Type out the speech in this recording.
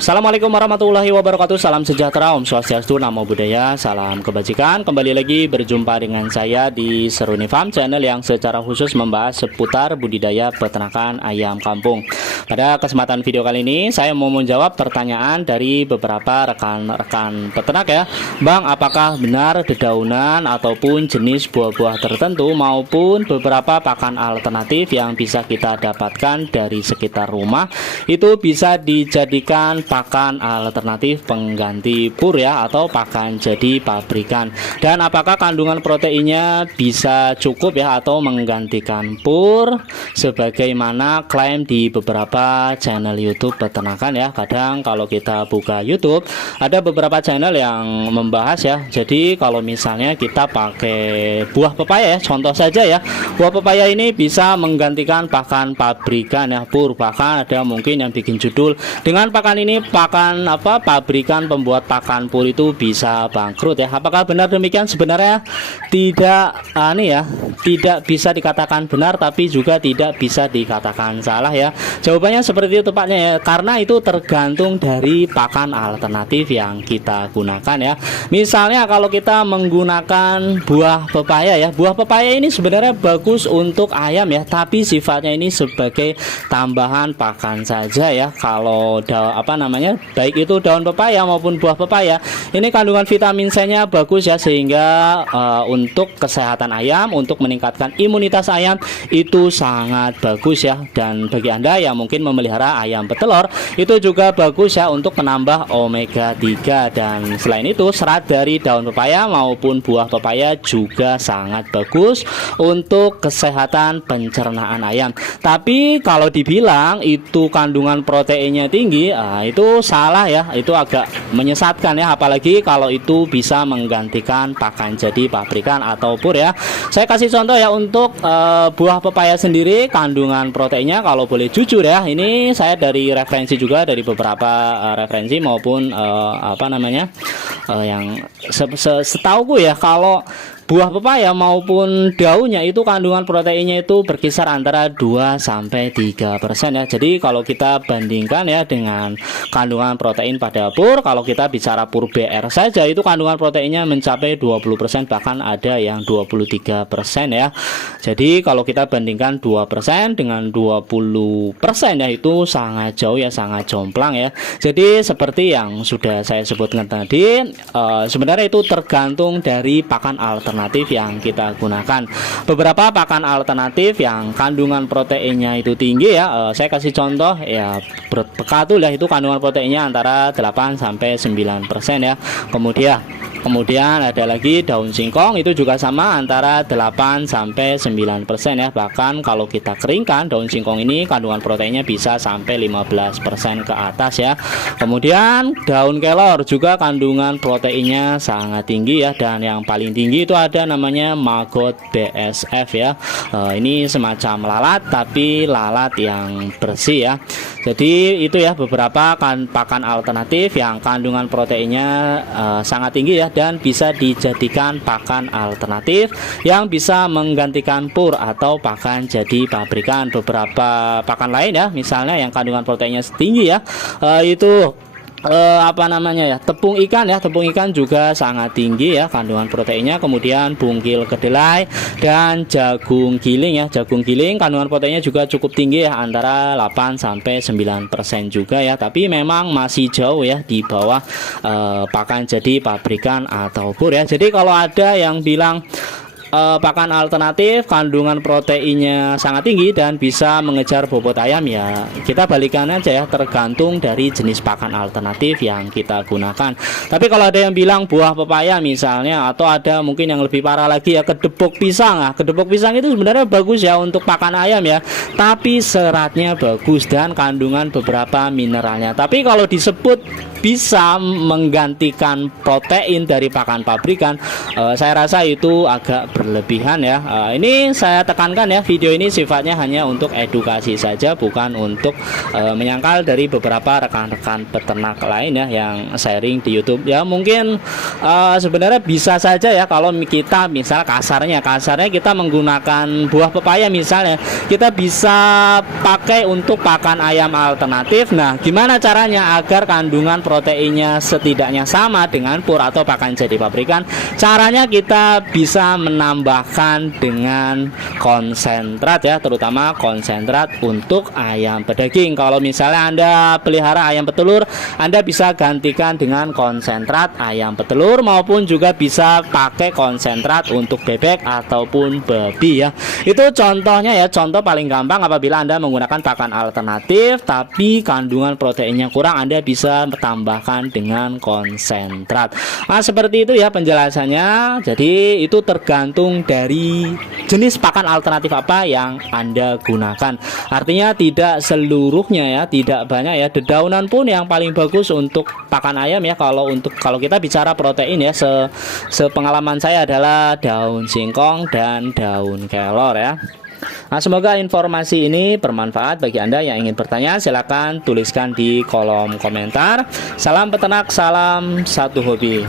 Assalamualaikum warahmatullahi wabarakatuh. Salam sejahtera, Om Swastiastu, Namo Buddhaya, salam kebajikan. Kembali lagi berjumpa dengan saya di Seruni Farm, channel yang secara khusus membahas seputar budidaya peternakan ayam kampung. Pada kesempatan video kali ini saya mau menjawab pertanyaan dari beberapa rekan-rekan peternak ya. Bang, apakah benar dedaunan ataupun jenis buah-buah tertentu maupun beberapa pakan alternatif yang bisa kita dapatkan dari sekitar rumah itu bisa dijadikan pakan alternatif pengganti pur ya, atau pakan jadi pabrikan, dan apakah kandungan proteinnya bisa cukup ya atau menggantikan pur sebagaimana klaim di beberapa channel YouTube peternakan ya. Kadang kalau kita buka YouTube ada beberapa channel yang membahas ya. Jadi kalau misalnya kita pakai buah pepaya ya, contoh saja ya, buah pepaya ini bisa menggantikan pakan pabrikan ya, pur. Bahkan ada mungkin yang bikin judul, dengan pakan ini pakan pabrikan pembuat pakan pur itu bisa bangkrut ya. Apakah benar demikian? Sebenarnya tidak tidak bisa dikatakan benar, tapi juga tidak bisa dikatakan salah ya. Jawabannya seperti itu tepatnya ya, karena itu tergantung dari pakan alternatif yang kita gunakan ya. Misalnya kalau kita menggunakan buah pepaya ya, buah pepaya ini sebenarnya bagus untuk ayam ya, tapi sifatnya ini sebagai tambahan pakan saja ya. Kalau baik itu daun pepaya maupun buah pepaya, ini kandungan vitamin C-nya bagus ya, sehingga untuk kesehatan ayam, untuk meningkatkan imunitas ayam itu sangat bagus ya. Dan bagi Anda yang mungkin memelihara ayam petelur, itu juga bagus ya untuk menambah omega 3. Dan selain itu, serat dari daun pepaya maupun buah pepaya juga sangat bagus untuk kesehatan pencernaan ayam. Tapi kalau dibilang itu kandungan proteinnya tinggi, itu salah ya, itu agak menyesatkan ya, apalagi kalau itu bisa menggantikan pakan jadi pabrikan atau pur ya. Saya kasih contoh ya, untuk buah pepaya sendiri kandungan proteinnya kalau boleh jujur ya, ini saya dari referensi juga, dari beberapa referensi maupun yang setauku ya, kalau buah pepaya maupun daunnya itu kandungan proteinnya itu berkisar antara 2-3% ya. Jadi kalau kita bandingkan ya dengan kandungan protein pada pur, kalau kita bicara pur BR saja itu kandungan proteinnya mencapai 20%, bahkan ada yang 23% ya. Jadi kalau kita bandingkan 2% dengan 20% ya, itu sangat jauh ya, sangat jomplang ya. Jadi seperti yang sudah saya sebutkan tadi, sebenarnya itu tergantung dari pakan alternatif yang kita gunakan. Beberapa pakan alternatif yang kandungan proteinnya itu tinggi ya, saya kasih contoh ya, bekatul ya, itu kandungan proteinnya antara 8-9% ya. Kemudian ada lagi daun singkong, itu juga sama antara 8-9% ya. Bahkan kalau kita keringkan daun singkong ini kandungan proteinnya bisa sampai 15% ke atas ya. Kemudian daun kelor juga kandungan proteinnya sangat tinggi ya, dan yang paling tinggi itu ada namanya maggot BSF ya. Ini semacam lalat, tapi lalat yang bersih ya. Jadi itu ya beberapa pakan alternatif yang kandungan proteinnya sangat tinggi ya, dan bisa dijadikan pakan alternatif yang bisa menggantikan pur atau pakan jadi pabrikan. Beberapa pakan lain ya, misalnya yang kandungan proteinnya tinggi ya, itu tepung ikan ya, tepung ikan juga sangat tinggi ya kandungan proteinnya. Kemudian bungkil kedelai dan jagung giling ya, jagung giling kandungan proteinnya juga cukup tinggi ya, antara 8-9% juga ya, tapi memang masih jauh ya di bawah pakan jadi pabrikan atau pur ya. Jadi kalau ada yang bilang pakan alternatif kandungan proteinnya sangat tinggi dan bisa mengejar bobot ayam, ya kita balikan aja ya, tergantung dari jenis pakan alternatif yang kita gunakan. Tapi kalau ada yang bilang buah pepaya misalnya, atau ada mungkin yang lebih parah lagi ya, kedepok pisang. Kedepok pisang itu sebenarnya bagus ya untuk pakan ayam ya, tapi seratnya bagus dan kandungan beberapa mineralnya. Tapi kalau disebut bisa menggantikan protein dari pakan pabrikan, saya rasa itu agak berlebihan ya. Ini saya tekankan ya, video ini sifatnya hanya untuk edukasi saja, bukan untuk menyangkal dari beberapa rekan-rekan peternak lain ya yang sharing di YouTube. Ya mungkin sebenarnya bisa saja ya kalau kita misal kasarnya kita menggunakan buah pepaya misalnya, kita bisa pakai untuk pakan ayam alternatif. Nah, gimana caranya agar kandungan proteinnya setidaknya sama dengan pur atau pakan jadi pabrikan? Caranya kita bisa menambahkan dengan konsentrat ya, terutama konsentrat untuk ayam pedaging. Kalau misalnya Anda pelihara ayam petelur, Anda bisa gantikan dengan konsentrat ayam petelur, maupun juga bisa pakai konsentrat untuk bebek ataupun babi ya. Itu contohnya ya, contoh paling gampang apabila Anda menggunakan pakan alternatif tapi kandungan proteinnya kurang, Anda bisa tambahkan dengan konsentrat. Nah, seperti itu ya penjelasannya. Jadi itu tergantung dari jenis pakan alternatif apa yang Anda gunakan. Artinya tidak seluruhnya ya, tidak banyak ya. Dedaunan pun yang paling bagus untuk pakan ayam ya. Kalau kita bicara protein ya, sepengalaman saya adalah daun singkong dan daun kelor ya. Nah, semoga informasi ini bermanfaat bagi Anda yang ingin bertanya. Silakan tuliskan di kolom komentar. Salam peternak, salam satu hobi.